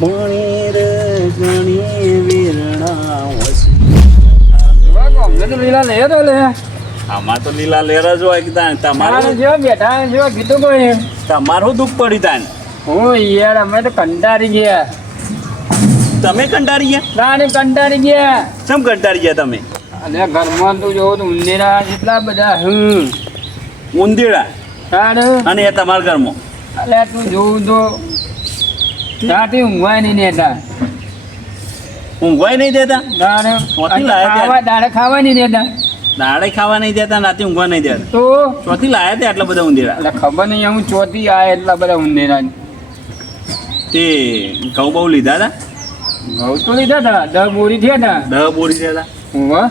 ભણી રે ગણી વીરણા લીલા લેર લે આમાં તો લીલા લેર જ હોય કે તાન તમારે જો બેઠા જો કીધું કોઈ તમારું દુઃખ પડી તાન હું યાર અમે તો કંટાળી ગયા. તમે કંટાળી ગયા? નાને કંટાળી ગયા. કેમ કંટાળી ગયા તમે? અને ઘરમાં તું જોવો તો ઉંદેરા કેટલા બધા ઉંદેડા તારે અને એ તમારા ઘરમાં અલ્યા તું જોવું તો રાતે ઊંઘવાય નહીં દેતા. ઊંઘવાય નહીં દેતા? તારે ચોથી લાયા ખાવા દાડે ખાવા નહીં દેતા. દાડે ખાવા નહીં દેતા, રાતે ઊંઘવા નહીં દેતા. તો ચોથી લાયા તે આટલા બધા ઉંદેડા? એટલે ખબર નહીં હું ચોથી આ એટલા બધા ઉંદેરા તે ઘઉં બહુ લીધા હતા? ઘઉં તો લીધા હતા 10 બોરી થયા હતા. 10 બોરી થયા હતા? હોવા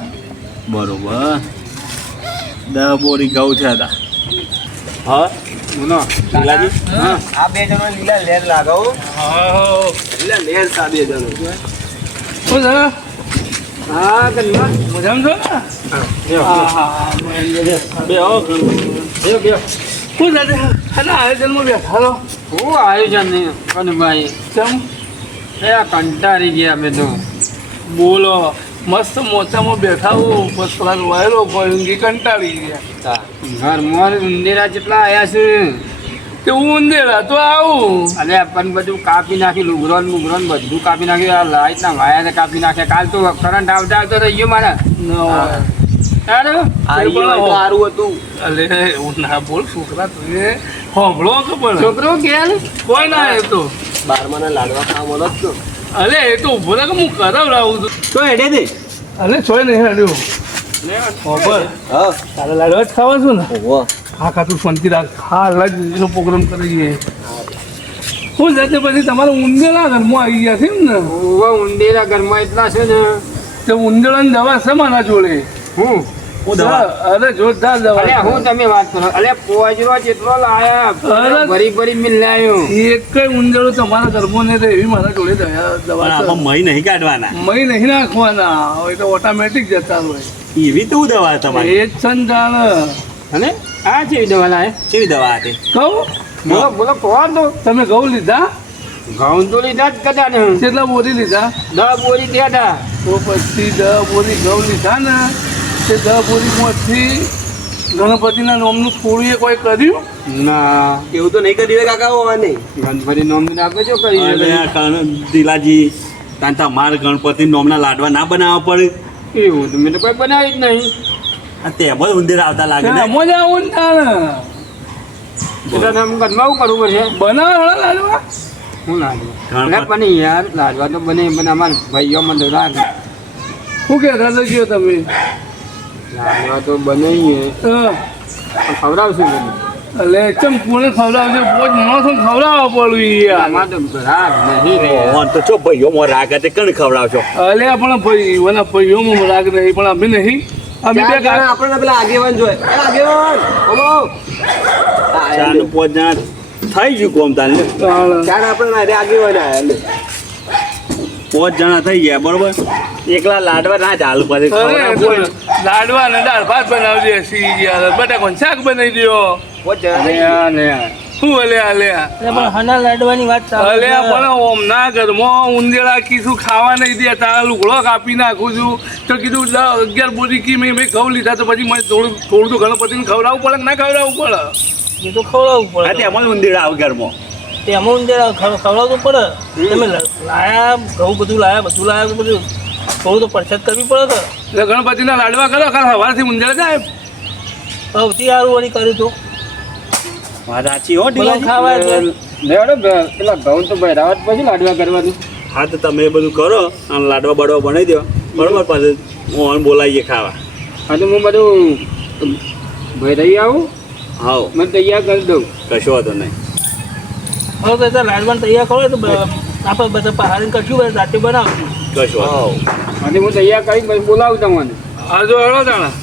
બરોબર 10 બોરી ઘઉં થયા હતા. હા બોલો લીલાજી? હા આ બે જણો લીલા લેર લાગાવો. લીલા લેર સા બે જણો. શું છે? હા કન્યા મજામાં છો ને? બે આવો બે શું સાથે આના આયોજનમાં બેઠા છો? શું આયોજન નહીં કનુભાઈ કેમ એ આ કંટાળી ગયા અમે તો. બોલો મસ્ત મોચામાં બેઠા હો બસ થોડાક વાયરો ઊંઘી કંટાળી ગયા. ઘરમાં ઉંદેરા જેટલા આવ્યા છે તે ઉંદેરા તો આવું અરે પણ બધું કાપી નાખ્યું લુગરો ને બધું કાપી નાખ્યું. આ લાઈટના વાયર કાપી નાખ્યા. કાલ તો કરંટ આવતા આવતો રહી ગયો મારે. સારું સારું હતું. અલે એવું ના બોલ છોકરા તું હોંભળો ખબર છોકરો ક્યાં કોઈ ના એ તો 12 લાડવા ખાવા મળો જ તો. અલે એ તો ઉભો રહે કે હું કરાવડાવું છું. તો હેડે દે. અલે છોય નહીં હેડ્યો ખબર હા તારે લાડવા જ ખાવા છું ને ઓહો હા ખાતું શાંતિ રાખ હા લજ એનો પ્રોગ્રામ કરીએ. શું જાતે પછી તમારે ઉંદેડા ઘરમાં આવી ગયા છે ને ઉંદેરા ઘરમાં એટલા છે ને તે ઉંદેડાની દવા છે મારા જોડે. હું દવા? અરે જોરદાર દવા અલે હું તમે વાત કરો. અલે પોજરો જેટલો લાયા અરે. ભરી મિલ લાયો. એક કઈ ઉંદેડો તમારા ઘરમાં નહીં રહે એવી મારા જોડે દવા પણ છે. આમાં મહી નહીં કાઢવાના. મહી નહીં નાખવાના હવે તો ઓટોમેટિક જતા હોય એવી તો દવા તમારી? એ જ સંજાણ અને આ છે દવા લાય કેવી દવા હતી? કહું બોલો બોલો કોણ તો તમે ઘઉં લીધા ઘઉં તો લીધા જ કદા ને કેટલા બોરી લીધા? 10 બોરી થયા હતા. તો પછી 10 બોરી ઘઉં લીધા ને તે 10 બોરીમાંથી ગણપતિના નામનું થોડું એ કોઈ કર્યું? ના એવું તો નહીં કર્યું કાકા હોવાની. ગણપતિ નોમની આપે છો કરી અરે આ દિલાજી તાન તમારે ગણપતિ નોમના લાડવા ના બનાવવા પડે? એવું તો મેં તો કોઈ બનાવી જ નહીં. આ તેમાં જ ઉંદર આવતા લાગે ને? મજા આવું ને તાણે એટલે તમે ઘરમાં શું કરવું પડશે? બનાવે લાડવા શું લાડવા? ગણપતિ. એટલે પણ યાર લાડવા તો બને પણ અમારા ભાઈઓમાં તો રાખ શું કહેતા હતા કયો તમે? લાડવા તો બનાવીએ હા. પણ ખવડાવશું બધું. એટલે ચમ કોને ખવડાવજો પોચ માણસો ખવડાવવા પડ્યું યાર. આમાં તો રાખ નહીં રે. ઓન તો ચો ભાઈઓ મો રાગતે કણ ખવડાવશો? અલે પણ ભાઈ ઓલા ભાઈઓમાં રાગ નહીં પણ અમે નહીં અમે બે કાકા આપણે પેલા આગેવાન જોય એ આગેવાન હલો ચાર ને 5 જણા થઈ ગયું કોમ તાન લે. ચાર આપણે ના રે આગેવાન આયા લે 5 જણા થઈ ગયા બરોબર. એકલા લાડવા ના ચાલુ પછી ખવડાવવું હોય. લાડવા ને દાળ ભાત બનાવજે સી યાર બટાકાનું શાક બનાવી દો. શું અલ્યા અલ્યા પણ ઓમ ના ઘરમાં ઉંદેડા કીધું ખાવા નહીં દે તારા લુગડો કાપી નાખું છું તો કીધું 11 બોરી કી મેં ઘઉં લીધા તો પછી મને થોડું તો ગણપતિને ખવડાવવું પડે કે ના ખવડાવવું પડે? એ તો ખવડાવવું હા, પડે તેમાં જ ઉંદરડા આવે ઘરમાં. એમાં ઉંદેડા ખવડાવવું પડે. તમે લાયા ઘઉં બધું લાયા તો બધું થોડું તો પરસાદ કરવી પડે તો એટલે ગણપતિના લાડવા કરો કાલ સવારથી ઉંદેડા જાય સૌથી સારું વળી કર્યું તું વાત સાચી હો બધા ઢીલાજી. ખાવાય તો લેવડો પેલા ઘઉં તો બરાબર પછી લાડવા કરવાનું. હા તો તમે એ બધું કરો અને લાડવા બાડવા બનાવી દો બરોબર. પછી હું બોલાવીએ ખાવા. હા તો હું બધું ભરાઈ આવું હાવ મને તૈયાર કરી દઉં. કશો વાંધો નહીં. હવે તો લાડવાનું તૈયાર કરો તો આપણે બધા પહાડી કરશું બધા રાતે બનાવશું. કશો વાંધો નહીં. અને હું તૈયાર કરી પછી બોલાવું તમને. આ જો હળો તાણા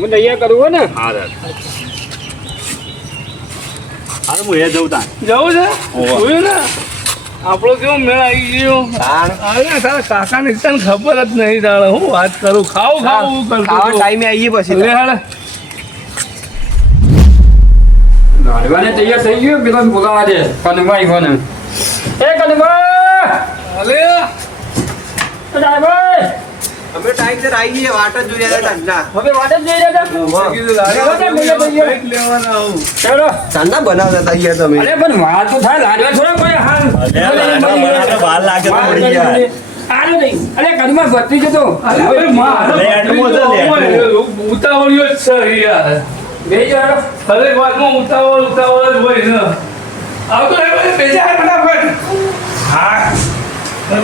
હું તૈયાર કરું હો ને. હા દાદા. હાલ હું એ જઉં તાન. જવું છે હોવે. જોયું ને આપણો કેવો મેળ આવી ગયો. અરે તારા કાકાને તને ખબર જ નહીં તાણે હું વાત કરું ખાવું કરતો ખાવા ટાઈમે આવીએ પછી લે હાલે લાડવાને તૈયાર થઈ ગયું પેલા બોલાવા દે કનુભાઈ કોને એ કનુભા અલે અમે ટાઈમ સર આવી ગઈએ વાટ જ જોઈ રહ્યા હતા કીધું લાડવા કંઈક લેવાના આવું. ઠંડા બનાવતા હતા યાર તમે અરે લાડવા બનાવતા વાર લાગે તો મળી જાય. હવે મારો લે, આટલું બધું લે, આટલું. ઉતાવળિયો જ છે યાર. દરેક વાતમાં ઉતાવળ જ હોય ને. આવતો રહે ભાઈ, બેજા હે ફટાફટ. હા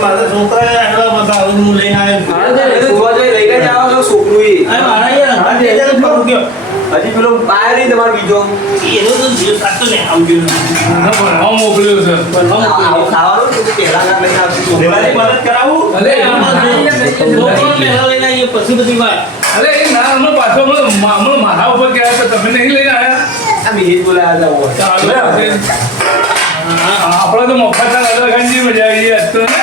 મારા છોકરાએ આટલા બધા આવીને હું લઈને આવ્યો. સુવા જોઈ લઈને જ આવો છો છોકરું ઈ. અરે મારા યાર હાથ એ જ કરું ગયો. હજી પેલો બહાર નહીં તમારો બીજો એનો તો જીવ સાચો ને આવજો. ના પણ હા મોકલ્યો છે. આવું ખાવાનું તો પહેલા ના લઈને આવશું દેવાલી મદદ કરાવું. અલે છોકરો પહેલા લઈને આવીએ પછી બધી વાત. અરે એ ના હમણાં પાછો હમણાં મારા ઉપર ગયા તો તમે નહીં લઈને આવ્યા. આ મિહિર બોલાયા હતા ચાલો આપણે તો મફતના લાડવા ખાંડી મજા આવી આજ તો ને.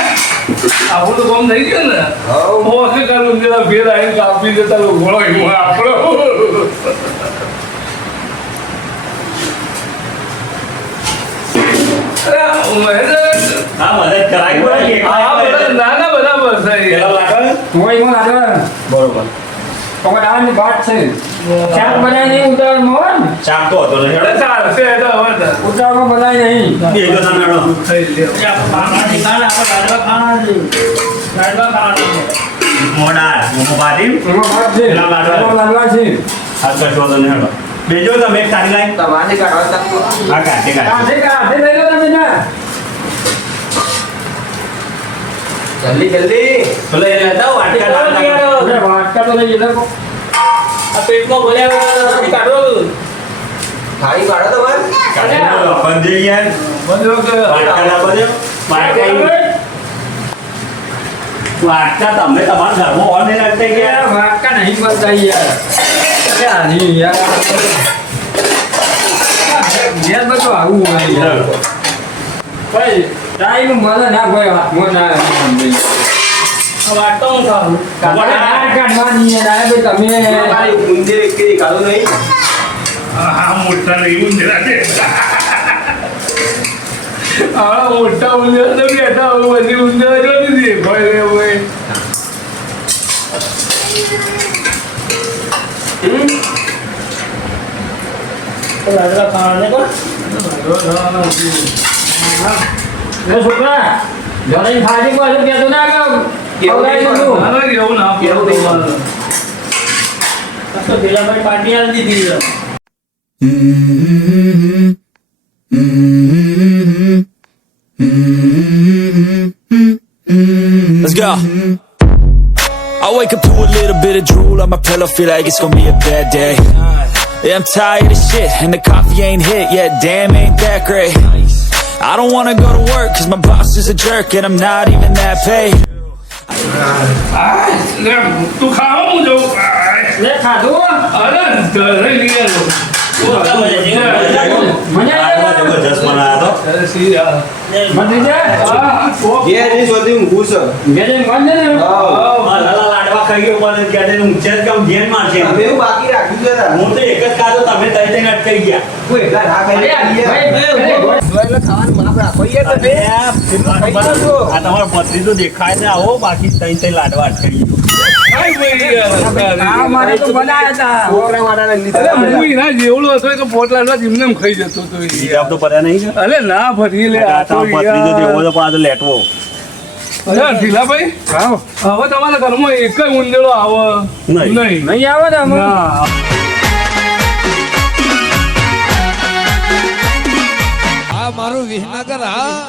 આપણું તો કામ થઈ ગયું ને. હવ. ઓકે કાલ ઊંધેલા ફેર આવીને કાપી જતા લોકો આપણો. અરે મહેન્દ્ર, હા મદદ કરાવી પડે. આ બધા નાના બરાબર છે પેલા લાડવા? બરોબર. ચાક તો હતો ને. અરે ચાલશે એ તો હવે તો. બે જો તમે હેડો. ખાઈ લ્યો. મારા ઠેકાણે આપણે લાડવા ખાવાના છે. લાડવા ખાવાના છે. મોડા મોમો બારી. પેલા લાડવા. હાથ કશો તો ને હેડો. બેજો તમે એક તારી લાઈન. તમારે કાઢવા હતા હા કાઢે. જલ્દી જલ્દી ભલે એ લેતા વાટકા લાડવા. આ પેટમાં ભર્યા વગર કાઢો. થાળી કાઢો તમારે કાઢી બોલો. બંધ યાર. બંધ વખત. વાટકા લાવવા દો. વાટકા તમે તમારા ઘરમાં ઓર નહીં રાખતા ગયા. આ વાટતો હું ખાવું. તમારી ઊંધે એક કે કાઢો નહીં હા મોટા નહીં ઊંધેરા છે. હા મોટા ઊંધેરા તો બેઠા હોય બધી ઊંધેરા જો નથી ભાઈ રે ભાઈ. લાડવા ખાવાના કોણ? ના ના એવું ના કેવું નહીં પડે. આ તો પેલાભાઈ પાર્ટી આલી દીધી છે. Let's go. I wake up to a little bit of drool on my pillow, feel like it's gonna be a bad day. Yeah, I'm tired of shit, and the coffee ain't hit yet, damn, ain't that great. I don't wanna go to work, cause my boss is a jerk, and I'm not even that paid. લે, તું ખાવા હું જવું. અરે ઘરે લઈ આવ્યો. લાડવા જબરજસ્ત બનાવ્યા તો. અરે સી યાર. હા, કોક. ઘેર નહીં શોધી ઊંઘું છે લાલા લાડવા ખાઈ ગયો પણ ક્યારે ઊંચે જ કામ ઘેર મારશે. તમે એવું બાકી રાખ્યું છે તાર. હું તો એક જ ખાધો, તમે તઈ તઈને અટકાઈ ગયા. કોઈ એટલા ના ખાઈ એટલે ખાવાનું માફ રાખો યાર તમે આ તમારો પત્રી તો દેખાય છે આવો, બાકી તઈ તઈ લાડવા અટકાઈ ગયો. આય ભાઈ યાર. છોકરા વાળાને લીધા અરે હું એના જેવડો હતો કે પોટ લાડવા એમને એમ ખાઈ જતો હતો એ. હિસાબ તો પડ્યા નહીં છે. અરે ના ફરી લે આ તો તમારો પત્રી તો યાર. દેવો તો પાછો લેટવો. અરે ઢીલાભાઈ, હવે તમારા ઘરમાં એક જ ઉંદેડો આવે નહીં. નહીં ના. આ મારું વિસનગર હા